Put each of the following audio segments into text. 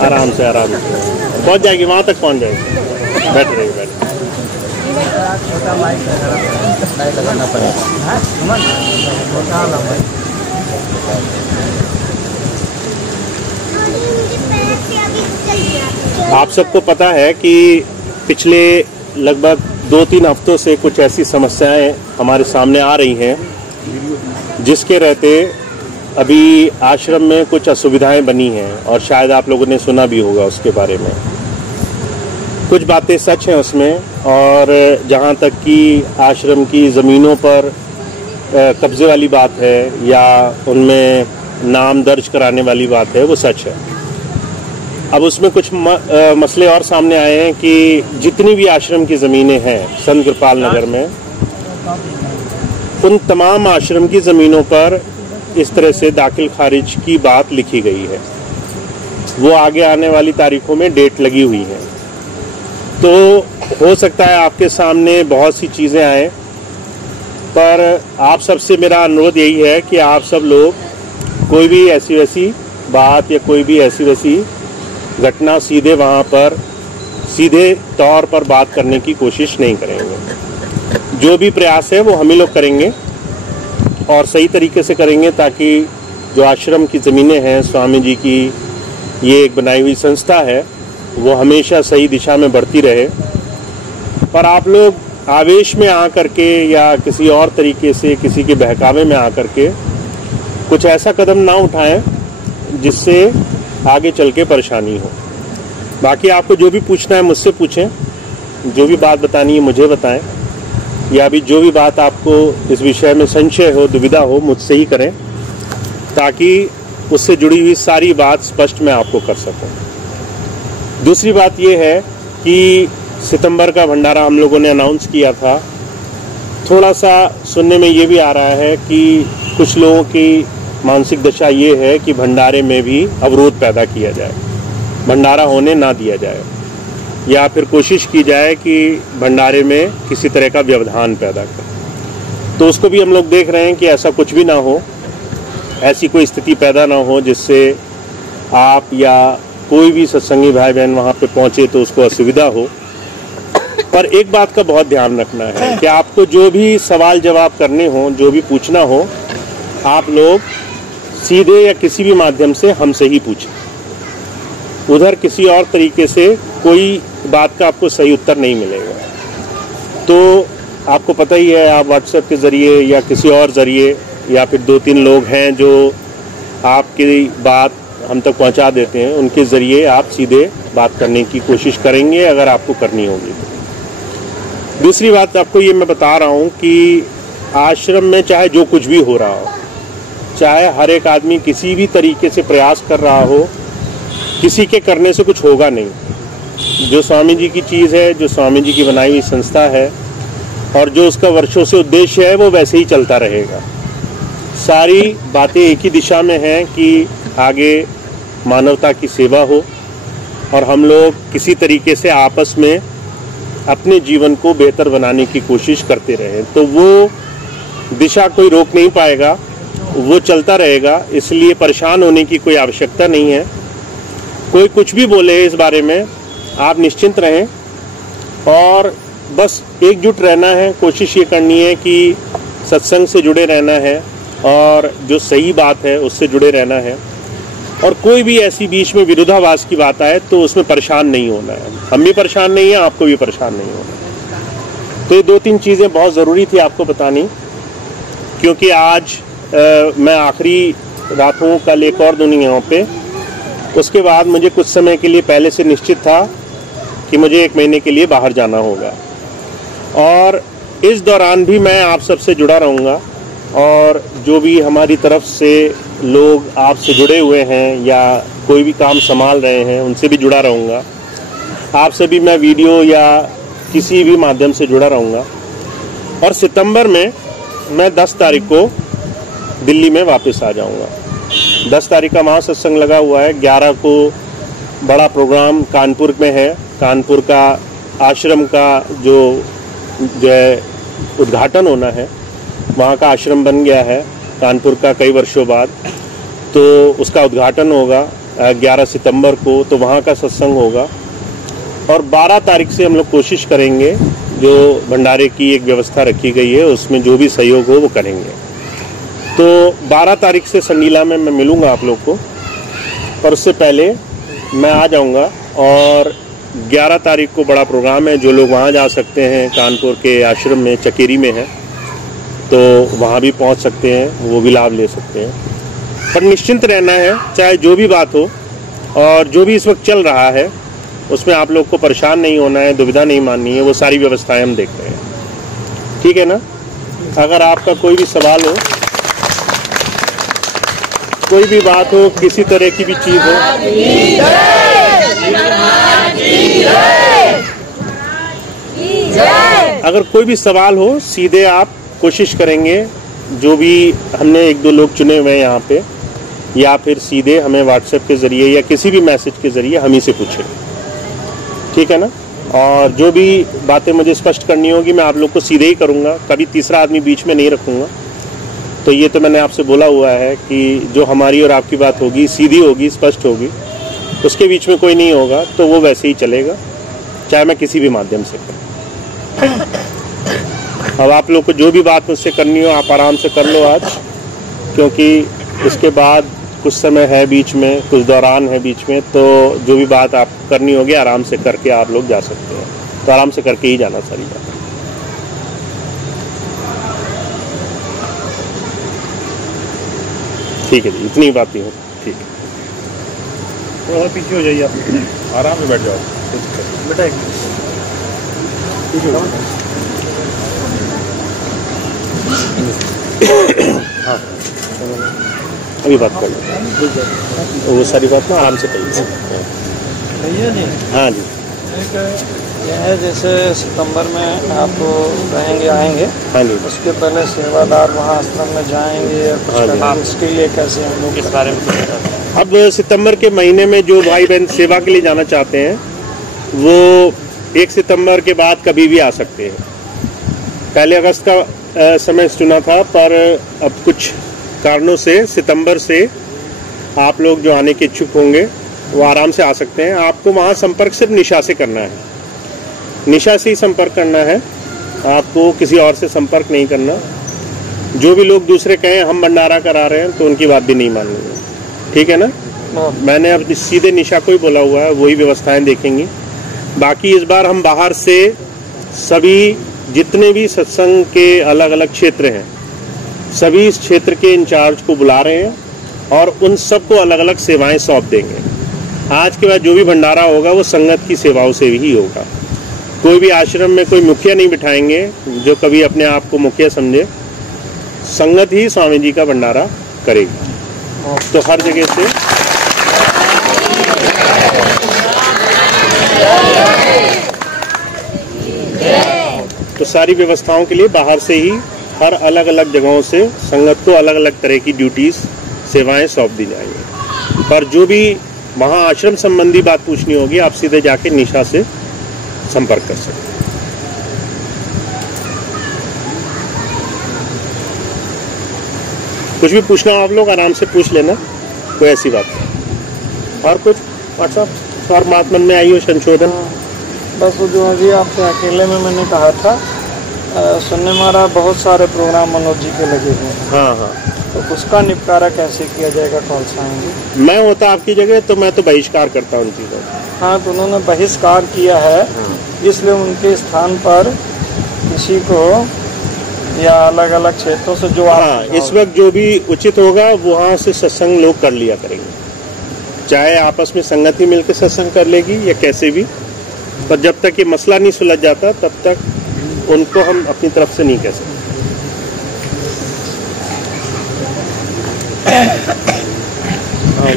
आराम से पहुंच जाएगी, वहाँ तक पहुंच जाएगी। बैठ रही बैठ। लगाना पड़ेगा। आप सबको पता है कि पिछले लगभग 2-3 हफ्तों से कुछ ऐसी समस्याएं हमारे सामने आ रही हैं, जिसके रहते अभी आश्रम में कुछ असुविधाएं बनी हैं, और शायद आप लोगों ने सुना भी होगा उसके बारे में। कुछ बातें सच हैं उसमें, और जहां तक कि आश्रम की ज़मीनों पर कब्ज़े वाली बात है या उनमें नाम दर्ज कराने वाली बात है, वो सच है। अब उसमें कुछ मसले और सामने आए हैं कि जितनी भी आश्रम की ज़मीनें हैं संत कृपाल नगर में, उन तमाम आश्रम की ज़मीनों पर इस तरह से दाखिल खारिज की बात लिखी गई है। वो आगे आने वाली तारीखों में डेट लगी हुई है। तो हो सकता है आपके सामने बहुत सी चीज़ें आए, पर आप सबसे मेरा अनुरोध यही है कि आप सब लोग कोई भी ऐसी वैसी बात या कोई भी ऐसी वैसी घटना सीधे वहाँ पर सीधे तौर पर बात करने की कोशिश नहीं करेंगे। जो भी प्रयास है वो हम ही लोग करेंगे और सही तरीके से करेंगे, ताकि जो आश्रम की ज़मीनें हैं, स्वामी जी की ये एक बनाई हुई संस्था है, वो हमेशा सही दिशा में बढ़ती रहे। पर आप लोग आवेश में आ करके या किसी और तरीके से किसी के बहकावे में आ करके कुछ ऐसा कदम ना उठाएं जिससे आगे चल के परेशानी हो। बाकी आपको जो भी पूछना है मुझसे पूछें, जो भी बात बतानी है मुझे बताएं, या अभी जो भी बात आपको इस विषय में संशय हो, दुविधा हो, मुझसे ही करें, ताकि उससे जुड़ी हुई सारी बात स्पष्ट मैं आपको कर सकूं। दूसरी बात यह है कि सितंबर का भंडारा हम लोगों ने अनाउंस किया था। थोड़ा सा सुनने में ये भी आ रहा है कि कुछ लोगों की मानसिक दशा ये है कि भंडारे में भी अवरोध पैदा किया जाए, भंडारा होने ना दिया जाए, या फिर कोशिश की जाए कि भंडारे में किसी तरह का व्यवधान पैदा कर। तो उसको भी हम लोग देख रहे हैं कि ऐसा कुछ भी ना हो, ऐसी कोई स्थिति पैदा ना हो जिससे आप या कोई भी सत्संगी भाई बहन वहाँ पे पहुँचे तो उसको असुविधा हो। पर एक बात का बहुत ध्यान रखना है कि आपको जो भी सवाल जवाब करने हो, जो भी पूछना हो, आप लोग सीधे या किसी भी माध्यम से हमसे ही पूछें। उधर किसी और तरीके से कोई बात का आपको सही उत्तर नहीं मिलेगा। तो आपको पता ही है, आप व्हाट्सएप के ज़रिए या किसी और ज़रिए या फिर 2-3 लोग हैं जो आपकी बात हम तक पहुंचा देते हैं, उनके ज़रिए आप सीधे बात करने की कोशिश करेंगे अगर आपको करनी होगी। दूसरी बात आपको ये मैं बता रहा हूँ कि आश्रम में चाहे जो कुछ भी हो रहा हो, चाहे हर एक आदमी किसी भी तरीके से प्रयास कर रहा हो, किसी के करने से कुछ होगा नहीं। जो स्वामी जी की चीज़ है, जो स्वामी जी की बनाई हुई संस्था है और जो उसका वर्षों से उद्देश्य है, वो वैसे ही चलता रहेगा। सारी बातें एक ही दिशा में हैं कि आगे मानवता की सेवा हो और हम लोग किसी तरीके से आपस में अपने जीवन को बेहतर बनाने की कोशिश करते रहें। तो वो दिशा कोई रोक नहीं पाएगा, वो चलता रहेगा। इसलिए परेशान होने की कोई आवश्यकता नहीं है। कोई कुछ भी बोले इस बारे में, आप निश्चिंत रहें और बस एकजुट रहना है। कोशिश ये करनी है कि सत्संग से जुड़े रहना है और जो सही बात है उससे जुड़े रहना है। और कोई भी ऐसी बीच में विरोधाभास की बात आए तो उसमें परेशान नहीं होना है। हम भी परेशान नहीं हैं, आपको भी परेशान नहीं होना। तो ये 2-3 चीज़ें बहुत ज़रूरी थी आपको बतानी, क्योंकि आज मैं आखिरी रात हूँ, कल एक और दूंगी यहाँ पे। उसके बाद मुझे कुछ समय के लिए पहले से निश्चित था कि मुझे 1 महीने के लिए बाहर जाना होगा, और इस दौरान भी मैं आप सबसे जुड़ा रहूँगा। और जो भी हमारी तरफ से लोग आपसे जुड़े हुए हैं या कोई भी काम संभाल रहे हैं, उनसे भी जुड़ा रहूँगा। आपसे भी मैं वीडियो या किसी भी माध्यम से जुड़ा रहूँगा। और सितंबर में मैं 10 तारीख को दिल्ली में वापस आ जाऊँगा। 10 तारीख का महासत्संग लगा हुआ है। 11 को बड़ा प्रोग्राम कानपुर में है। कानपुर का आश्रम का जो है उद्घाटन होना है, वहाँ का आश्रम बन गया है कानपुर का कई वर्षों बाद, तो उसका उद्घाटन होगा। 11 सितंबर को, तो वहाँ का सत्संग होगा। और 12 तारीख से हम लोग कोशिश करेंगे, जो भंडारे की एक व्यवस्था रखी गई है उसमें जो भी सहयोग हो वो करेंगे। तो 12 तारीख से संडीला में मैं मिलूँगा आप लोग को, और उससे पहले मैं आ जाऊँगा। और 11 तारीख को बड़ा प्रोग्राम है, जो लोग वहाँ जा सकते हैं, कानपुर के आश्रम में चकेरी में है, तो वहाँ भी पहुँच सकते हैं, वो भी लाभ ले सकते हैं। पर निश्चिंत रहना है, चाहे जो भी बात हो, और जो भी इस वक्त चल रहा है उसमें आप लोग को परेशान नहीं होना है, दुविधा नहीं माननी है, वो सारी व्यवस्थाएं हम देख रहे हैं, ठीक है ना। अगर आपका कोई भी सवाल हो, कोई भी बात हो, किसी तरह की भी चीज़ हो, अगर कोई भी सवाल हो, सीधे आप कोशिश करेंगे, जो भी हमने 1-2 लोग चुने हुए हैं यहाँ पे, या फिर सीधे हमें व्हाट्सएप के ज़रिए या किसी भी मैसेज के ज़रिए हम ही से पूछें, ठीक है ना। और जो भी बातें मुझे स्पष्ट करनी होगी मैं आप लोग को सीधे ही करूँगा, कभी तीसरा आदमी बीच में नहीं रखूँगा। तो ये तो मैंने आपसे बोला हुआ है कि जो हमारी और आपकी बात होगी सीधी होगी, स्पष्ट होगी, उसके बीच में कोई नहीं होगा, तो वो वैसे ही चलेगा, चाहे मैं किसी भी माध्यम से करूँ। अब आप लोग को जो भी बात मुझसे करनी हो आप आराम से कर लो आज, क्योंकि इसके बाद कुछ समय है बीच में, कुछ दौरान है बीच में, तो जो भी बात आप करनी होगी आराम से करके आप लोग जा सकते हैं। तो आराम से करके ही जाना सारी बात। ठीक है जी, इतनी बात ही हो, ठीक है। थोड़ा पीछे हो जाइए आप, आराम से बैठ जाओ बेटा। हाँ, अभी बात कर लो, वो सारी बात ना आराम से करिए। हाँ जी, यह है जैसे सितंबर में आप रहेंगे आएंगे, हाँ जी, उसके पहले सेवादार वहाँ आश्रम में जाएंगे या कुछ करेंगे, उसके लिए कैसे हम लोग इस बारे में? अब सितंबर के महीने में जो भाई बहन सेवा के लिए जाना चाहते हैं वो 1 सितंबर के बाद कभी भी आ सकते हैं। पहले अगस्त का समय चुना था, पर अब कुछ कारणों से सितंबर से आप लोग जो आने के इच्छुक होंगे वो आराम से आ सकते हैं। आपको वहाँ संपर्क सिर्फ निशा से करना है, निशा से ही संपर्क करना है, आपको किसी और से संपर्क नहीं करना। जो भी लोग दूसरे कहें हम भंडारा करा रहे हैं तो उनकी बात भी नहीं माननी है, ठीक है ना। मैंने अब सीधे निशा को ही बोला हुआ है, वही व्यवस्थाएं देखेंगी। बाकी इस बार हम बाहर से सभी जितने भी सत्संग के अलग अलग क्षेत्र हैं, सभी इस क्षेत्र के इंचार्ज को बुला रहे हैं और उन सबको अलग अलग सेवाएं सौंप देंगे। आज के बाद जो भी भंडारा होगा वो संगत की सेवाओं से ही होगा। कोई भी आश्रम में कोई मुखिया नहीं बिठाएंगे जो कभी अपने आप को मुखिया समझे, संगत ही स्वामी जी का भंडारा करेगी। तो हर जगह से तो सारी व्यवस्थाओं के लिए बाहर से ही हर अलग अलग जगहों से संगत को अलग अलग तरह की ड्यूटीज सेवाएं सौंप दी जाएंगी। पर जो भी वहाँ आश्रम संबंधी बात पूछनी होगी आप सीधे जाके निशा से संपर्क कर सकते हैं। कुछ भी पूछना हो आप लोग आराम से पूछ लेना, कोई ऐसी बात नहीं। और कुछ व्हाट्सएप और बात मन में आई हो संशोधन? बस वो जो अभी आपसे अकेले में मैंने कहा था, सुनने में आ रहा बहुत सारे प्रोग्राम मनोज जी के लगे हुए हैं। हाँ हाँ, तो उसका निपटारा कैसे किया जाएगा, कौन सा आएंगे? मैं होता आपकी जगह तो मैं तो बहिष्कार करता उन चीज़ों का। हाँ, तो उन्होंने बहिष्कार किया है, इसलिए उनके स्थान पर किसी को या अलग अलग क्षेत्रों से जो हाँ, इस वक्त जो भी उचित होगा वहाँ से सत्संग लोग कर लिया करेंगे, चाहे आपस में संगत ही मिलकर सत्संग कर लेगी या कैसे भी। पर जब तक ये मसला नहीं सुलझ जाता तब तक उनको हम अपनी तरफ से नहीं कह सकते। हाँ,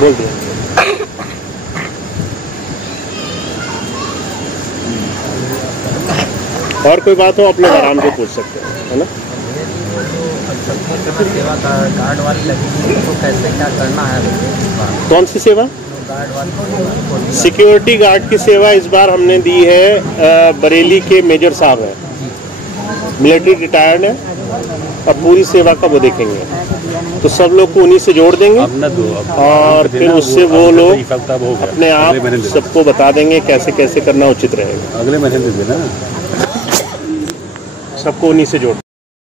बोल दिया। और कोई बात हो आप लोग आराम से पूछ सकते हैं, है ना। सेवा कार्ड वाली लगी है तो कैसे क्या करना है? कौन सी सेवा? गार्ड वाली सिक्योरिटी गार्ड की सेवा इस बार हमने दी है, बरेली के मेजर साहब हैं, मिलिट्री रिटायर्ड है, और पूरी सेवा का वो देखेंगे। तो सब लोग को उन्हीं से जोड़ देंगे अब न दो और फिर उससे वो लोग अपने आप सबको बता देंगे कैसे कैसे करना उचित रहेगा। अगले महीने दे देना, सबको उन्हीं से जोड़